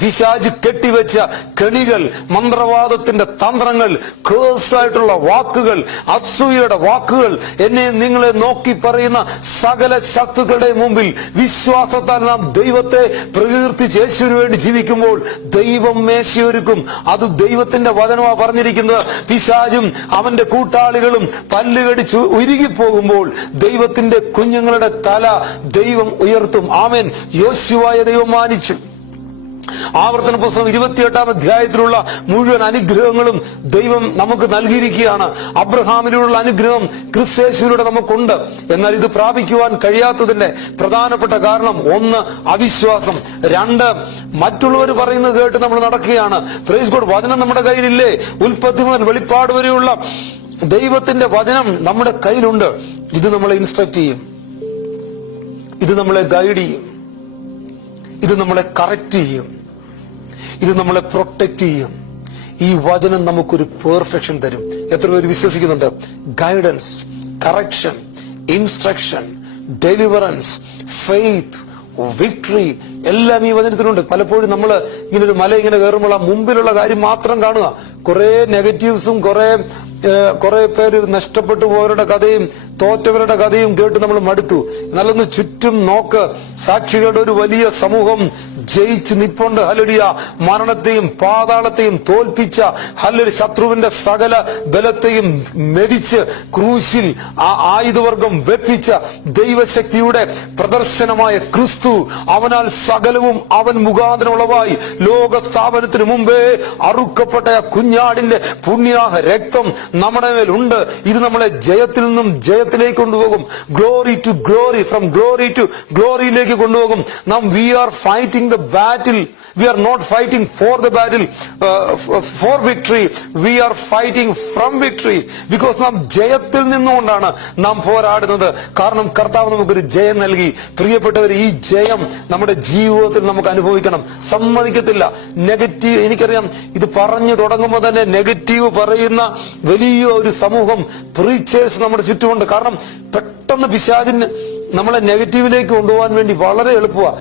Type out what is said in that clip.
പിശാച് കെട്ടിവെച്ച കെണികൾ, മന്ത്രവാദത്തിന്റെ തന്ത്രങ്ങൾ, കേഴ്സായിട്ടുള്ള വാക്കുകൾ, അസൂയയുടെ വാക്കുകൾ, എന്നെ നിങ്ങളെ നോക്കി പറയുന്ന സകല ശത്രുക്കളുടെ മുമ്പിൽ വിശ്വാസത്താൽ നാം ദൈവത്തെ പ്രകീർത്തിച്ച് യേശുവിന് വേണ്ടി ജീവിക്കുമ്പോൾ ദൈവം മേശയൊരുക്കും. അത് ദൈവത്തിന്റെ വചനമാ പറഞ്ഞിരിക്കുന്നത്. പിശാചും അവന്റെ കൂട്ടാളികളും പല്ലുകടിച്ചു ഉരുകിപ്പോകുമ്പോൾ ദൈവത്തിന്റെ കുഞ്ഞുങ്ങളുടെ തല ദൈവം ഉയർത്തും. ആമേൻ. യോശുവയെ ദൈവം മാനിച്ചു. ആവർത്തന പുസ്തകം 28-ാം അധ്യായത്തിലുള്ള മുഴുവൻ അനുഗ്രഹങ്ങളും ദൈവം നമുക്ക് നൽകിയിരിക്കുകയാണ്. അബ്രഹാമിലുള്ള അനുഗ്രഹം ക്രിസ്തേശുവിലൂടെ നമുക്കുണ്ട്. എന്നാൽ ഇത് പ്രാപിക്കുവാൻ കഴിയാത്തതിന്റെ പ്രധാനപ്പെട്ട കാരണം 1 അവിശ്വാസം, 2 മറ്റുള്ളവർ പറയുന്നത് കേട്ട് നമ്മൾ നടക്കുകയാണ്. Praise God. വചനം നമ്മുടെ കയ്യിലില്ലേ? ഉൽപ്പത്തി മുതൽ വെളിപ്പാട് വരെയുള്ള ദൈവത്തിന്റെ വചനം നമ്മുടെ കയ്യിലുണ്ട്. ഇത് നമ്മളെ ഇൻസ്ട്രക്ട് ചെയ്യും, ഇത് നമ്മളെ ഗൈഡ് ചെയ്യും, ഇത് നമ്മളെ കറക്റ്റ് ചെയ്യും, ഇത് നമ്മളെ പ്രൊട്ടക്ട് ചെയ്യും. ഈ വചനം നമുക്കൊരു പെർഫെക്ഷൻ തരും. എത്ര പേര് വിശ്വസിക്കുന്നുണ്ട്? Guidance, correction, instruction, deliverance, faith, victory എല്ലാം ഈ വചനത്തിലുണ്ട്. പലപ്പോഴും നമ്മൾ ഇങ്ങനെ ഒരു മല ഇങ്ങനെ കയറുമ്പോൾ ആ മുമ്പിലുള്ള കാര്യം മാത്രം കാണുക. കുറെ നെഗറ്റീവ്സും കുറെ പേര് നഷ്ടപ്പെട്ടു പോയവരുടെ കഥയും തോറ്റവരുടെ കഥയും കേട്ട് നമ്മൾ മടുത്തു. എന്നാലൊന്ന് ചുറ്റും നോക്ക്. സാക്ഷികളുടെ ഒരു വലിയ സമൂഹം ജയിച്ച് നിപ്പുണ്ട്. ഹല്ലേലൂയ. മരണത്തെയും പാതാളത്തെയും തോൽപ്പിച്ച, ഹല്ലേലൂയ, ശത്രുവിന്റെ സകല ബലത്തെയും മെതിച്ച് ക്രൂശിൽ ആ ആയുധവർഗം വെപ്പിച്ച ദൈവശക്തിയുടെ പ്രദർശനമായ ക്രിസ്തു, അവനാൽ സകലവും അവൻ മുഖാന്തരമുള്ളവായി ലോക സ്ഥാപനത്തിന് മുമ്പേ അറുക്കപ്പെട്ട കുഞ്ഞാടിന്റെ പുണ്യാഹ രക്തം നമ്മുടെ മേലുണ്ട്. ഇത് നമ്മളെ ജയത്തിൽ നിന്നും ജയത്തിലേക്ക് കൊണ്ടുപോകും. Glory to glory, from glory to ഗ്ലോറിയിലേക്ക് കൊണ്ടുപോകും. നാം we are fighting the battle. We are not fighting for the battle, for victory. We are fighting from victory. Because നാം ജയത്തിൽ നിന്നുകൊണ്ടാണ് നാം പോരാടുന്നത്. കാരണം കർത്താവ് നമുക്കൊരു ജയം നൽകി. പ്രിയപ്പെട്ടവർ, ഈ ജയം നമ്മുടെ ജീവിതത്തിൽ നമുക്ക് അനുഭവിക്കണം. സമ്മതിക്കത്തില്ല നെഗറ്റീവ്. എനിക്കറിയാം, ഇത് പറഞ്ഞു തുടങ്ങുമ്പോൾ തന്നെ നെഗറ്റീവ് പറയുന്ന വലിയ ഒരു സമൂഹം പ്രീച്ചേഴ്സ് നമ്മുടെ ചുറ്റുമുണ്ട്. കാരണം പെട്ടെന്ന് പിശാചിന് നമ്മളെ നെഗറ്റീവിലേക്ക് കൊണ്ടുപോകാൻ വേണ്ടി വളരെ എളുപ്പമാണ്.